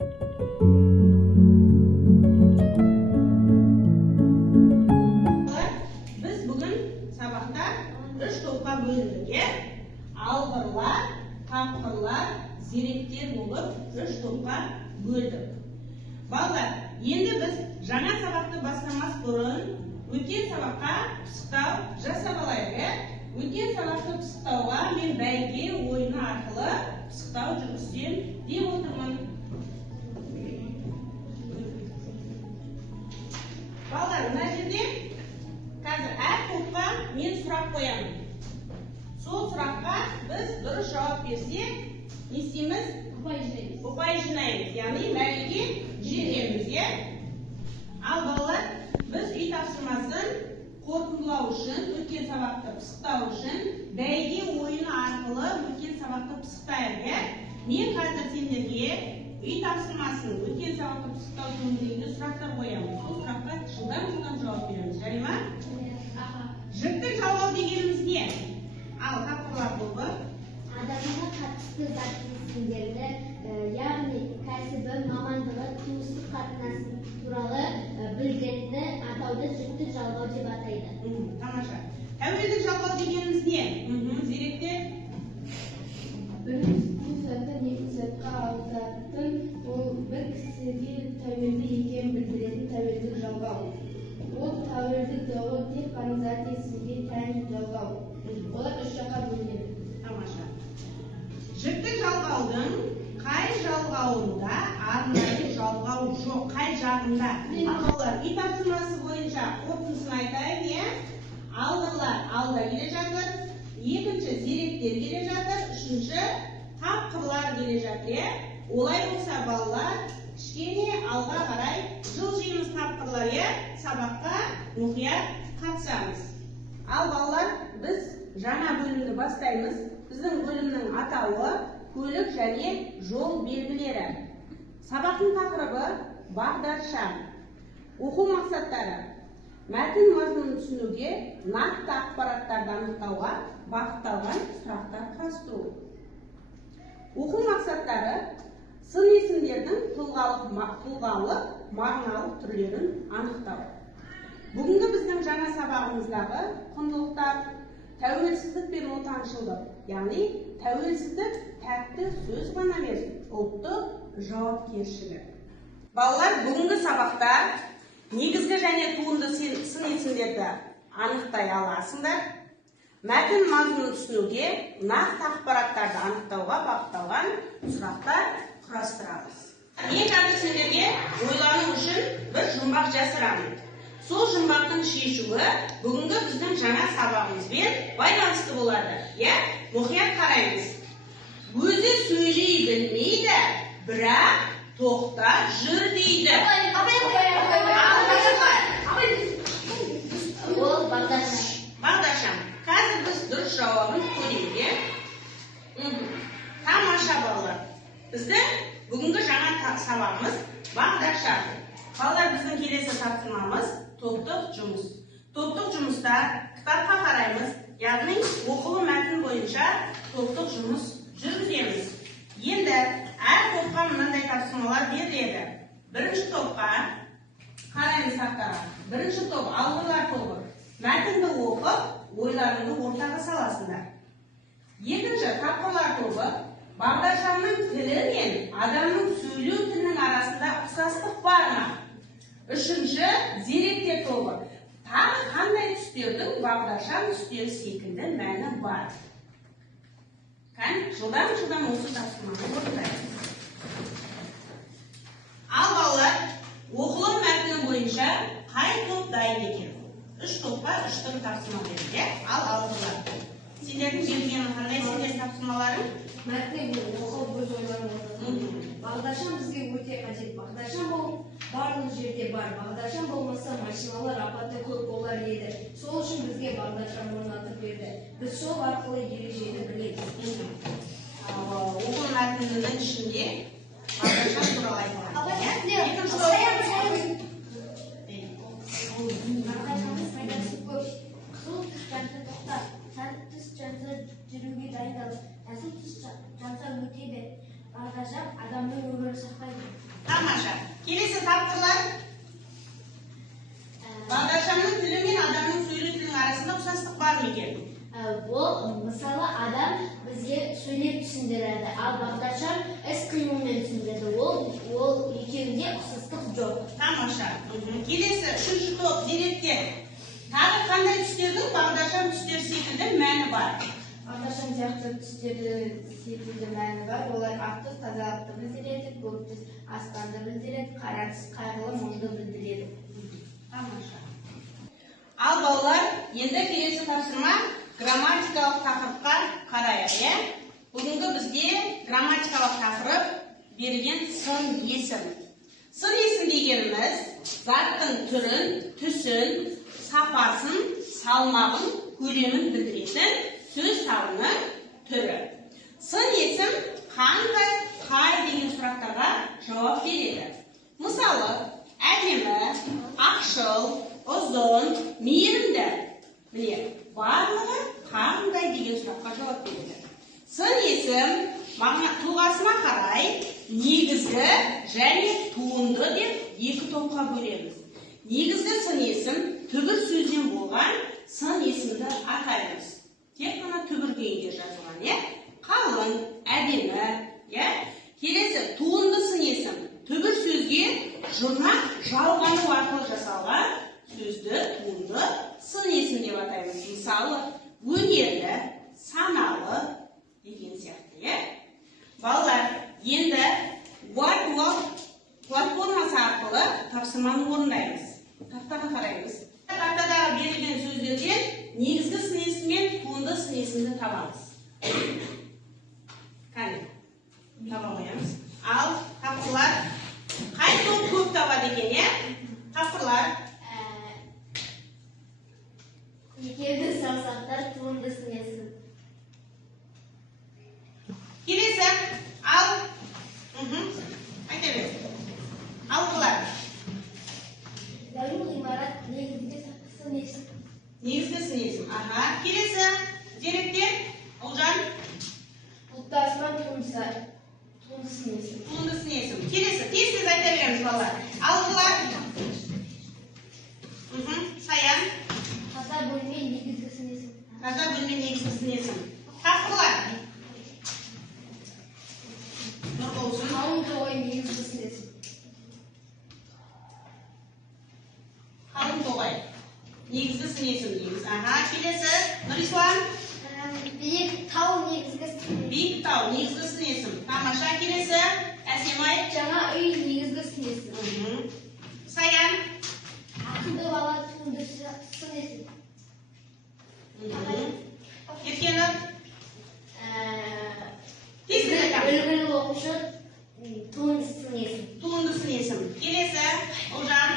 Biz bugün sabahta 3 topqa bölündük. Algırlar, tapqırlar, zirikler bulup 3 topqa böldük. Ballar, endi biz жаңа sabaqni boshlamas burun o'tgan sabaqqa pishiqtov jasab olaylik. O'tgan sabaqni pishiqtovga men bәйге o'yini orqali pishiqtov жүргізсем deb o'tirman. Балдар, мына жерде қазір әр топқа мен сұрақ қоямын. Сол сұраққа біз дұрыс жауап берсек, не істейміз? Ұпай жинаймыз. Яғни бәйгеге жетеміз. Ал балалар, біз үй тапсырмасын қорытындылау үшін, өткен сабақты пысықтау үшін бәйге ойыны арқылы өткен сабақты пысықтайық. Мен қазір сендерге үй тапсырмасын өткен сабақты пысықтау жөніндегі сұрақтар қоямын. Сол сұраққа жылдам жауап береміз. Жарай ма? Жіктік жалғау дегеніміз не? Ал тапқырлар тобы. Адамға қатысты зат есімдерді, яғни кәсібі, мамандығы, туыстық қатынасы туралы білдіретіні атауды жіктік жалғау деп атайды. Тамаша. Тәуелдік жалғау дегеніміз не? Зеректер? Бір заттан екі затқа ауысатын, ол бір кісіге тәуелді екенін білдіретін тәуелдік жалғау. Ол тәуелдік жалғау тек қана зат есімге тән жалғау. Олар үш жаққа бөлінеді. Тамаша. Жіктік жалғаудың қай жалғауында арнайы жалғау жоқ, қай жағында? Ақылдар, үй тапсырмасы бойынша қорытындысын айтайын. Алғырлар алда келе жатыр, екінші зеректер келе жатыр, үшінші тапқырлар келе жатыр. Олай болса балалар, кішкене алға қарай жылжимыз тапқырлар, сабаққа мұқият қатысамыз. Ал балалар, біз жаңа бөлімді бастаймыз. Біздің бөлімнің атауы көлік және жол белгілері. Сабақтың тақырыбы бағдаршам. Оқу мақсаттары. Мәтін мазмұнын түсінуге, нақты ақпараттарды анықтауға бағытталған сұрақтар қарастыру. Оқу мақсаттары сын есімдердің тұлғалық, мағыналық түрлерін анықтау. Бүгінгі біздің жаңа сабағымыздағы құндылықтар тәуелсіздік пен отаншылдық, яғни тәуелсіздік тәтті сөз ғана емес, ұлттық жауапкершілік. Балалар, бүгінгі сабақта негізгі және туынды сын есімдерді анықтай аласыңдар. Мәтін мазмұнын түсінуге, нақты ақпараттарды анықтауға бағытталған сұрақтар құрастырамыз. Мен қазір сендерге ойлану үшін бір жұмбақ жасырамын. Сол жұмбақтың шешуі бүгінгі біздің жаңа сабағымызбен байланысты болады. Мұқият қараймыз. Өзі сөйлей білмейді, бірақ тоқта жүр дейді. Ол бағдаршам. Бағдаршам. Қазір біз дұрыс жауабын көрейік. Тамаша балалар. Біздің бүгінгі жаңа сабағымыз бағдаршам. Балалар, біздің келесі тапсырмамыз топтық жұмыс. Топтық жұмыста кітапқа қараймыз, яғни оқылы мәтін бойынша топтық жұмыс жүргіземіз. Енді әр топқа мынандай тапсырмалар беріледі. Бірінші топқа қараймыз сақтарға. Бірінші топ алғырлар тобы. Мәтінді оқып, ойларыңды ортаға саласыңдар. Екінші тапқырлар тобы. Бағдаршамның тілі мен адамның сөйлеу тілінің арасында ұқсастық бар ма? Үшінші зеректер тобы. Тағы қандай түстердің бағдаршам түстері секілді мәні бар? Жылдан осы тапсырманы орындаймыз. Ал балалар, оқылым мәтіні бойынша қай топ дайын екен? Үш топқа үш түрлі тапсырма берілді. Ал алғырлар. Сендердің берілген қандай сендер тапсырмаларың? Мәтін оқып өз ойларын отырды. Бағдаршам бізге өте қажет. Бағдаршам бұл барлық жерде бар. Бағдаршам болмаса машиналар апаты көп болар еді. Сол үшін бізге бағдаршам орнатып берді. Біз сол арқылы ережені білеміз. Оқу мәтінінің ішінде бағдаршам туралы айтылған. Бағдаршамның пайдасы көп. Қызыл түс жанса тоқтар, сары түс жанса жүруге дайындалып, жасыл түс жанса өте бер. Бағдаршам адамның өмірін сақтайды. Тамаша. Келесі тапқырлар. Бағдаршамның тілі мен адамның сөйлеу тілінің арасында ұқсастық бар ма екен? Бұл мысалы адам бізге сөйлеп түсіндіреді, ал бағдаршам іс-қимылмен түсіндіреді. Ол екеуінде ұқсастық жоқ. Тамаша. Келесі үшінші топ деректер. Тағы қандай түстердің бағдаршам түстер секілді мәні бар? Бағдаршам сияқты түстерді секілді мәні бар. Олар ақ түс тазалықты білдіреді, көк түс аспанды білдіреді, қара түс қайғылы мұңды білдіреді. Тамаша. Ал балалар, енді келесі тапсырма грамматикалық тақырыпқа қарайық. Бүгінгі бізде грамматикалық тақырып берген сын есім. Сын есім дегеніміз заттың түрін, түсін, сапасын, салмағын, көлемін білдіретін сөз табының түрі. Сын есім қандай, қай деген сұрақтарға жауап береді. Мысалы, әдемі, ақшыл, ұзын, мейірімді. Міне, барлығы қандай деген сұраққа жауап береді. Сын есім тұлғасына қарай негізгі және туынды деп екі топқа бөлеміз. Негізгі сын есім түбір сөзден болған сын есімді атаймыз. Тек қана түбір күйінде жазылған, қалың, әдемі, келесі туынды сын есім түбір сөзге жұрнақ жалғану арқылы жасалған сөзді туынды сын есім деп атаймыз. Мысалы, өнерлі, саналы деген сияқты. Балалар, енді what платформасы арқылы тапсырманы орындаймыз. Тақтаға қараймыз. Тақтадағы берілген сөздерден негізгі сын есім мен туынды сын есімді табамыз. Қане, таба қоямыз. Ал тапқырлар қай топ көп табады екен, тапқырлар? Екеуді саусақтар туынды сын есім. Келесі, ал, айта бер. Алғылар. Зәулім ғимарат негізгі сын есім. Негізгі сын есім. Келесі, деректер, Ұлжан. Бұлтты аспан туынды сын есім. Туынды сын есім. Келесі, тез-тез айта береміз балалар. Алғылар. Саян. Таза бөлме негізгі сын есім. Таза бөлме негізгі сын есім. Тапқырлар. Нұрболсын. Қалың тоғай негізгі сын есім. Қалың тоғай. Негізгі сын есім дейміз. Келесі, Нұрислам. Биік тау негізгі сын есім. Биік тау, негізгі сын есім. Тамаша. Келесі, Әсемай. Жаңа үй негізгі сын есім. Саян. Ақылды бала туынды сын есім. Еркенов. Тез-тез айтамыз. Үлгілі оқушы туынды сын есім. Туынды сын есім. Келесі, Ұлжан.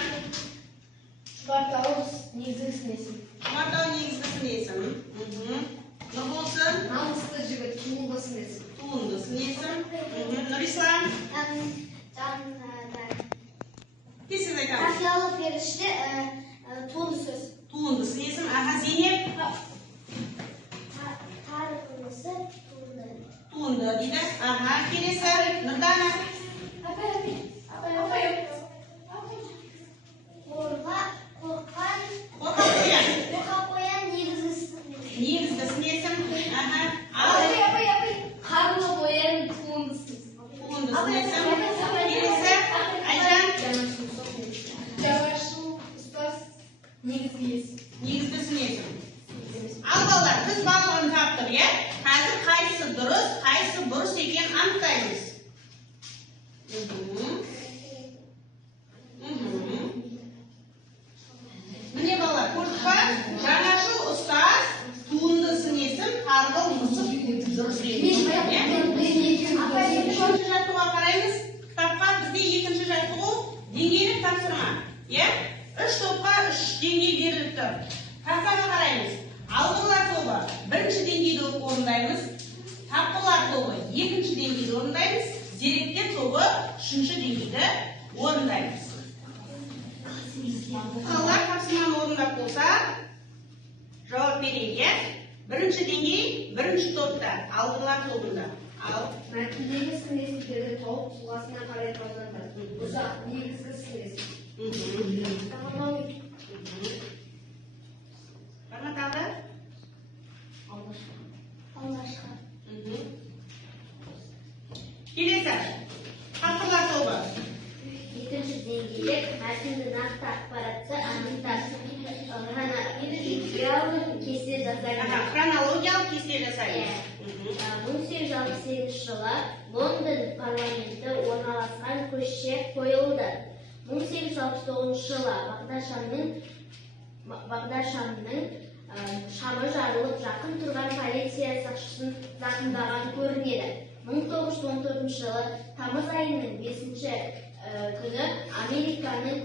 Шұбартау негізгі сын есім. Шұбартау негізгі сын есім. Нұрболсын. Намысты жігіт туынды сын есім. Туынды сын есім. Нұрислам. Тез-тез айтамыз. Қасиялы періште туынды сөз. Туынды сын есім. Зейнеп. Тарихымызы туынды. Туынды дейді. Келесі, Нұрдана. Қорқа қоян негізгі сын есім. Негізгі сын есім. Қарлы қоян туынды сын есім. Туынды сын есім. Келесі, Айжан. Жаңашу ұстаз негізгі есім. Негізгі сын есім. Ал балалар, біз барлығын таптық, қазір қайсы дұрыс, қайсы бұрыс екен анықтаймыз. Міне балалар, көрдік па? Жаңашу ұстаз, туынды сын есім, қарғыл мұсып дұрыс екен. Екінші жаттығуға қараймыз. Кітапқа бізде екінші жаттығу деңгейлік тапсырма. Үш топқа үш деңгей беріліп тұр. Тақтаға қараймыз. Алдыңғылар тобы бірінші деңгейді орындаймыз. Тапқылар тобы екінші деңгейді орындаймыз. Деректер тобы үшінші деңгейді орындаймыз. Балалар тапсырманы орындап болса, жауап берейік. Бірінші деңгей бірінші топта, алдыңғылар тобында. Ал мәтіндегі сын есімдерді тауып тұлғасына қарай талдаңдар. негізгі сыйыз. Бана тағы? Алғашқы. Келесі. Қатқылар тобы. Екінші деңгейлік мәтінді нақты ақпаратты анықтасын. Хронологиялық кесте жасайды. Хронологиялық кесте жасайды. 1868 жылы Лондон парламенті орналасқан көше қойылды. 1869 жылы Бағдаршамның шамы жарылып, жақын тұрған полиция сақшысын зақымдаған көрінеді. 1914 жылы тамыз айының 5-ші күні Американың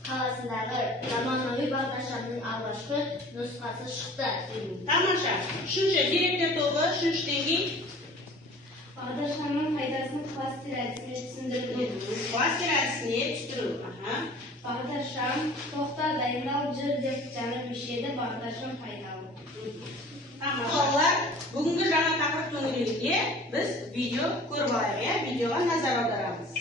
қаласындағы заманауи бағдаршамның алғашқы нұсқасы шықты. Тамаша. Үшінші деректер тобы, үшінші деңгей. Бағдаршамның пайдасын кластер әдісіне түсіндірілген. Кластер әдісіне түсіндіру. Бағдаршам тоқта дайындау жүр деп жанып ішеді, бағдаршам пайдалы. Балалар, бүгінгі жаңа тақырып төңірегінде біз видео көріп алайық, видеоға назар аударамыз.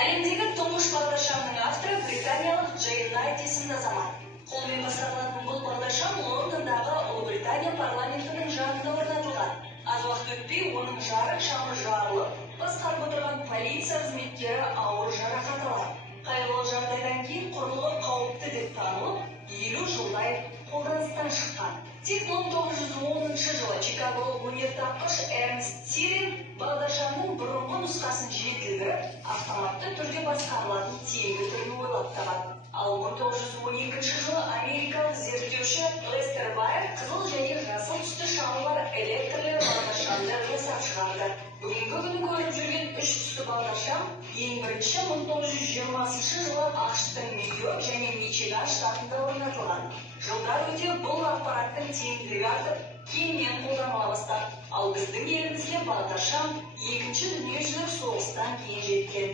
Әлемдегі тұңғыш бағдаршамның авторы британиялық Джейн Найт есімді азамат. Қолмен басқарылатын бұл бағдаршам Лондондағы Ұлыбритания парламентінің жанында орнатылған. Аз уақыт өтпей оның жарық шамы жарылып, басқарып отырған полиция қызметкері ауыр жарақат алады. Қайғылы жағдайдан кейін құрылғы қауіпті деп танылып, 50 жылдай қолданыстан шыққан. Тек 1910 жылы Чикаголық өнертапқыш Эрнст Тирин бағдаршамның бұрынғы нұсқасын жетілдіріп, автоматты түрде басқарылатын тиімді түрін ойлап табады. Ал 1912 жылы америкалық зерттеуші Лестер Байер қызыл және жасыл түсті шамы бар электрлі бағдаршамды жасап шығарды. Бүгінгі күні көріп жүрген 3 түсті бағдаршам ең бірінші 1920 жылы ақш-тың Нью-Йорк және Мичиган штатында орнатылған. Жылдар өте бұл ақпараттың тиімділігі артып, кеңінен қолданыла бастады. Ал біздің елімізге бағдаршам Екінші дүниежүзілік соғыстан кейін жеткен.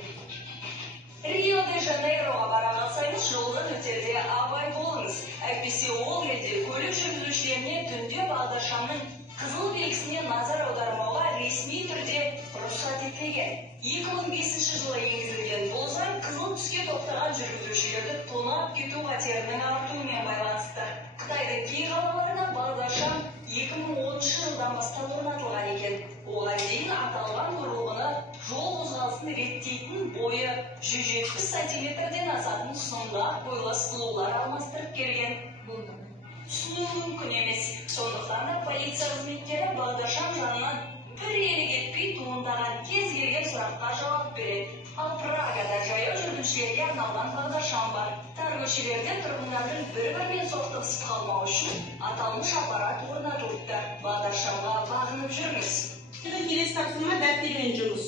Рио-де-Жанейроға бара қалсаңыз, жолдан өтерде абай болыңыз. Әйтпесе ол елде көлік жүргізушілеріне түнде бағдаршамның қызыл белгісіне назар аудармауға ресми түрде рұқсат етілген. 2005 жылы енгізілген бұл заң қызыл түске тоқтаған жүргізушілерді тонап кету қатерінің артуымен байланысты. Қытайдың кей қалаларында бағдаршам 2010 жылдан бастап орнатылған екен. Оған дейін аталған құрылғыны жол қозғалысын реттейтін бойы 170 сантиметрден асатын сұңғақ бойлы сұлулар алмастырып келген. Түсіну мүмкін емес. Сондықтан да полиция қызметкері бағдаршам жанынан бір елі кетпей туындаған кез келген сұраққа жауап береді. Ал Прагада жаяу жүргіншілерге арналған бағдаршам бар. Тар көшелерде тұрғындардың бір-бірімен соқтығысып қалмау үшін аталмыш аппарат орнатылыпты. Бағдаршамға бағынып жүрміз. Келесі тапсырма дәптермен жұмыс.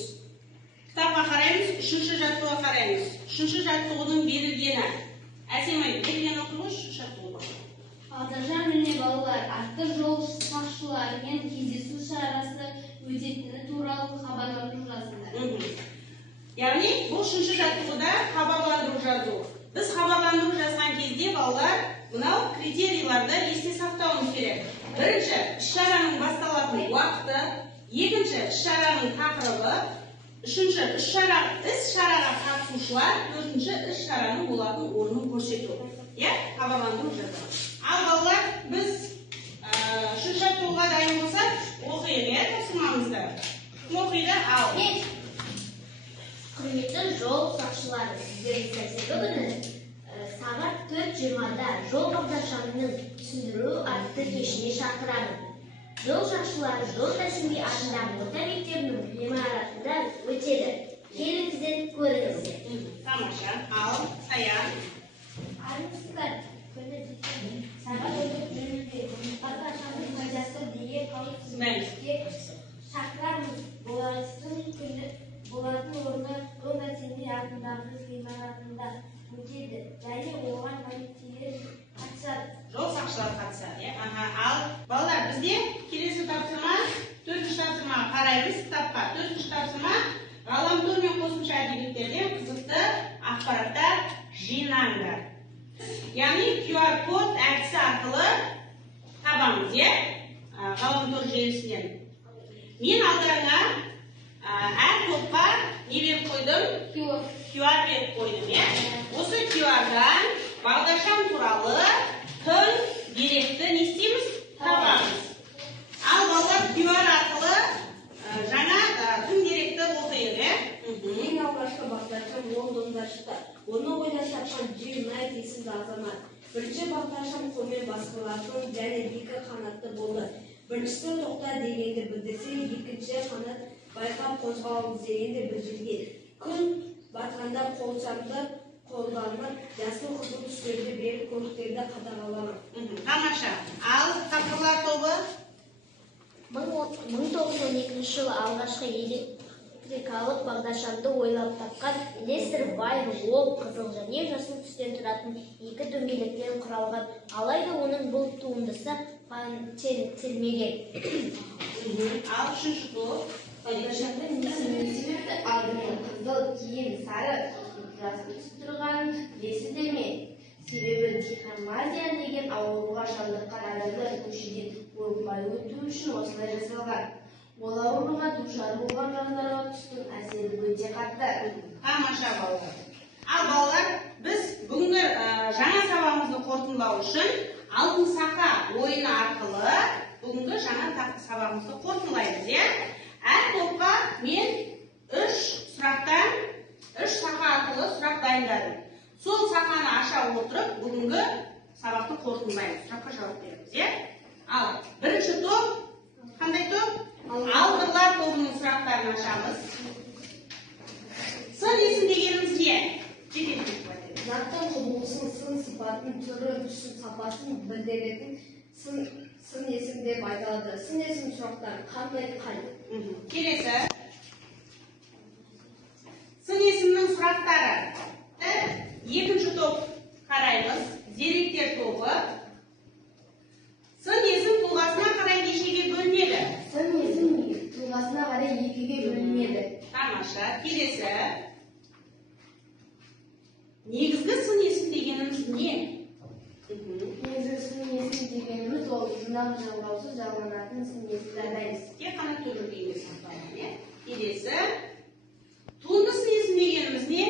Кітапқа қараймыз, үшінші жаттығуға қараймыз. Үшінші жаттығудың берілгені. Әсемай, берілген оқуға үшінші жаттығуға. Бағдаршам міне балалар, атты жол сақшыларымен кездесу шарасы өтетіні туралы хабарландыру жазылды. Яғни, бұл үшінші жаттығуда хабарландыру жазу. Біз хабарландыру жазған кезде балалар мынау критерийларды есте сақтауымыз керек. Бірінші, іс-шараның басталатын уақыты, екінші, іс-шараның тақырыбы, үшінші, іс-шараға қатысушылар, төртінші, іс-шараның болатын орнын көрсету. Хабарландыру жазу. Ал балалар, біз үшінші жаттығуға дайын болсақ, оқиық, тапсырмамызды. Оқиды, ал. Құрметті жол сақшылары, сіздерге сәрсенбі күні сағат 4:20-да жол бағдаршамының түсіндіру атты кешіне шақырамын. Жол сақшылары жол тәсілімге атындағы орта мектебінің ғимаратында өтеді. Келіңіздер, көріңіздер. Тамаша, ал, Саян. Армысыздар, сағат 4:20-де бағдаршамның пайдасы деген қауіпсіздікке шақырамыз. Болатын орны жол тәсілімге атындағы ғимаратында өтеді. Және оған полицейлер қатысады. Жол сақшылар қатысады. Ал, балалар, бізде келесі тапсырма, төртінші тапсырмаға қараймыз кітапқа. Төртінші тапсырма, ғаламтор мен қосымша әдебиеттерден қызықты ақпараттар жинаңдар. Яғни QR-код әдісі арқылы табамыз, ғаламтор желісінен. Мен алдарыңа әр топқа қойдым? QR беріп қойдым, иә? Осы QR-дан бағдаршам туралы тың деректі не істейміз? Табамыз. Ал балалар QR арқылы жаңа тың деректі оқиық, иә? Ең алғашқы бағдаршам Лондонда шықты. Оны ойлап тапқан Джей Найт есімді азамат. Бірінші бағдаршам қолмен басқарылатын және екі қанатты болды. Біріншісі тоқта дегенді білдірсе, екінші қанат байқап қозғалыңыз дегенді білдірген. Күн батқанда қолшамды қолданып, жасыл қызыл түстерді беріп көліктерді қадағалаған. Тамаша. Ал тапқырлар тобы? 1912 жылы алғашқы электрикалық бағдаршамды ойлап тапқан Лестер Байл ол қызыл және жасыл түстен тұратын екі дөңгелектен құралған, алайда оның бұл туындысы патенттелмеген. Ал үшінші топ? Бағдаршамның несібеті алдымен қызыл, кейін сары, жасыл түс тұрған білесіздер ме? Себебі дихромазия деген ауруға шалдыққан адамдар көшеден қорықпай өту үшін осылай жасалған. Ол ауруға душар болған жандарға түстің әсері өте қатты. Тамаша балалар. Ал балалар, біз бүгінгі жаңа сабағымызды қорытындылау үшін алтын сақа ойыны арқылы бүгінгі жаңа сабағымызды қорытындылаймыз, иә? Әр топқа мен 3 сақа арқылы сұрақ дайындадым. Сол сақаны аша отырып, бүгінгі сабақты қорытындылаймыз. Сұраққа жауап береміз, иә? Ал бірінші топ, қандай топ? Алдырлар тобының сұрақтарын ашамыз. Сын есім дегеніміз не? Заттың құбылысын, сын сипатын, түрі, түсін, сапасын білдіретін сын есім деп айтылады. Сын есім сұрақтары қандай? Келесі. Сын есімнің сұрақтары. Екінші топ қараймыз. Деректер тобы. Сын есім тұлғасына қарай нешеге бөлінеді? Сын есім тұлғасына қарай екіге бөлінеді. Тамаша. Келесі. Негізгі сын есім дегеніміз не? Негізгі сын есім дегеніміз ол жинақ жалғаусыз жалғанатын сын есімді атаймыз. Тек қана түрлі емес аталады. Келесі. Туынды сын есім дегеніміз не?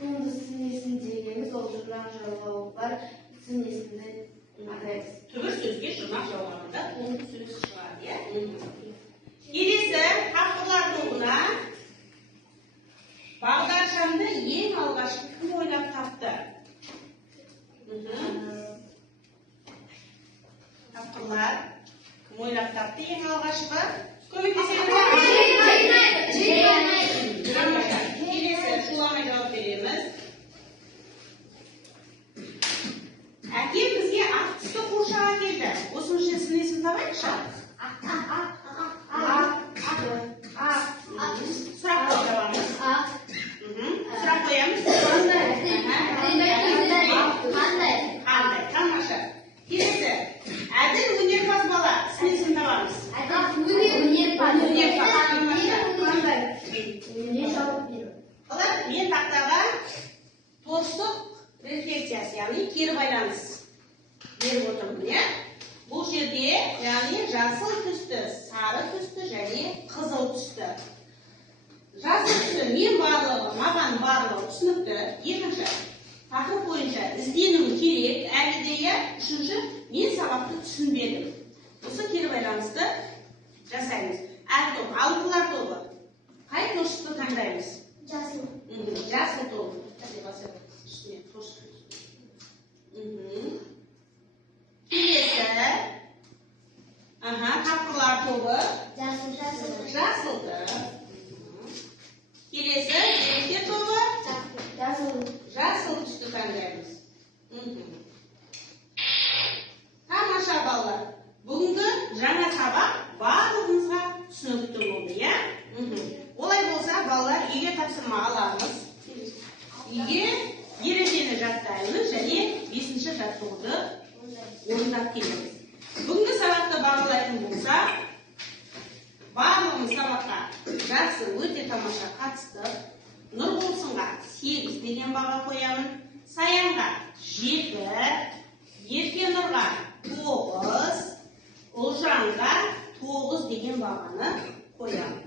Туынды сын есім дегеніміз ол жинақ жалғауы бар сын есімді атаймыз. Түбір сөзге жұрнақ жауабында туынды сөз шығады, иә? Келесі. Тапқырлар тобына бағдаршамды ең алғашқы кім ойлап тапты? Тапқырлар кім ойлап тапты ең алғашқы? Көмектесеміз? Келесі шуламай жауап береміз. Әкем бізге ақ түсті қуыршақ әкелді. Осының ішінен сын есім табайықшы? Сұрақ қойамыз. Сұрақ қоямыз. Қандай? Тамаша. Келесі. Әділ өнерпаз бала. Сын есім табамыз. Мен тақтаға торстық рефлексиясы, яғни кері байланыс беріп отырмын, иә? Бұл жерде, яғни жасыл түсті, сары түсті және қызыл түсті. Жасыл түсті мен барлығы, маған барлығы түсінікті. Екінші, тақырып бойынша ізденуім керек, әлі де иә. Үшінші, мен сабақты түсінбедім. Осы кері байланысты жасаймыз. Әр топ, алтылар тобы. Қай торсықты таңдаймыз? Жасыл. Жасыл тобы. Келесі. Тапқырлар тобы. Жасылды. Келесі. Деректер тобы. Жасыл түсті таңдаймыз. Тамаша балалар. Бүгінгі жаңа сабақ барлығымызға түсінікті болды, иә? Олай болса, балалар үйге тапсырма аламыз. Үйге ережені жаттаймыз және 5-ші жаттығуды орындап келеміз. Бүгінгі сабақты бағалайтын болса, барлығымыз сабаққа жақсы, өте тамаша қатысты. Нұрболсынға 8 деген баға қоямын, Саянға 7, Еркенұрға 9, Ұлжанға 9 деген бағаны қоямын.